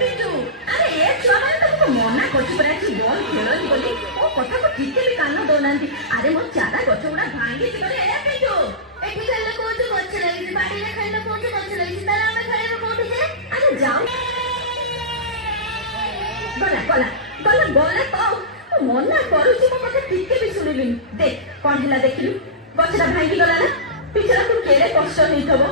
ପିଣ୍ଟୁ ଆରେ ଏ ଛୁଆମାନେ ତମକୁ ମନା କରୁଛି ପରା ଏଠି ବଲ୍ ଖେଳନି ବୋଲି ମୋ କଥାକୁ ଟିକେ ବି କାନ ଦଉନାହାନ୍ତି। ଆରେ ମୋ ଚାରା ଗଛ ଗୁଡା ଭାଙ୍ଗିଛି ବୋଲି ଏ ପିଣ୍ଟୁ ଏଠି ଖେଳିଲେ କୋଉଠି ଗଛ ଲାଗିଛି, ବାଡିରେ ଖେଳିଲେ କୋଉଠି ଗଛ ଲାଗିଛି, ତାହେଲେ ଆମେ ଖେଳିବୁ କୋଉଠି ଯେ? ଆରେ ଯାଉ ଗଲା ଗଲା ଗଲା ଗଲା ତ ମୁଁ ମନା କରୁଛି ମୋ କଥା ଟିକେ ବି ଶୁଣିଲିନି। ଦେଖ କଣ ହେଲା ଦେଖିଲୁ, ଗଛଟା ଭାଙ୍ଗି ଗଲା ନା, ପିଛାକୁ କେଡେ କଷ୍ଟ ହେଇଥିବ।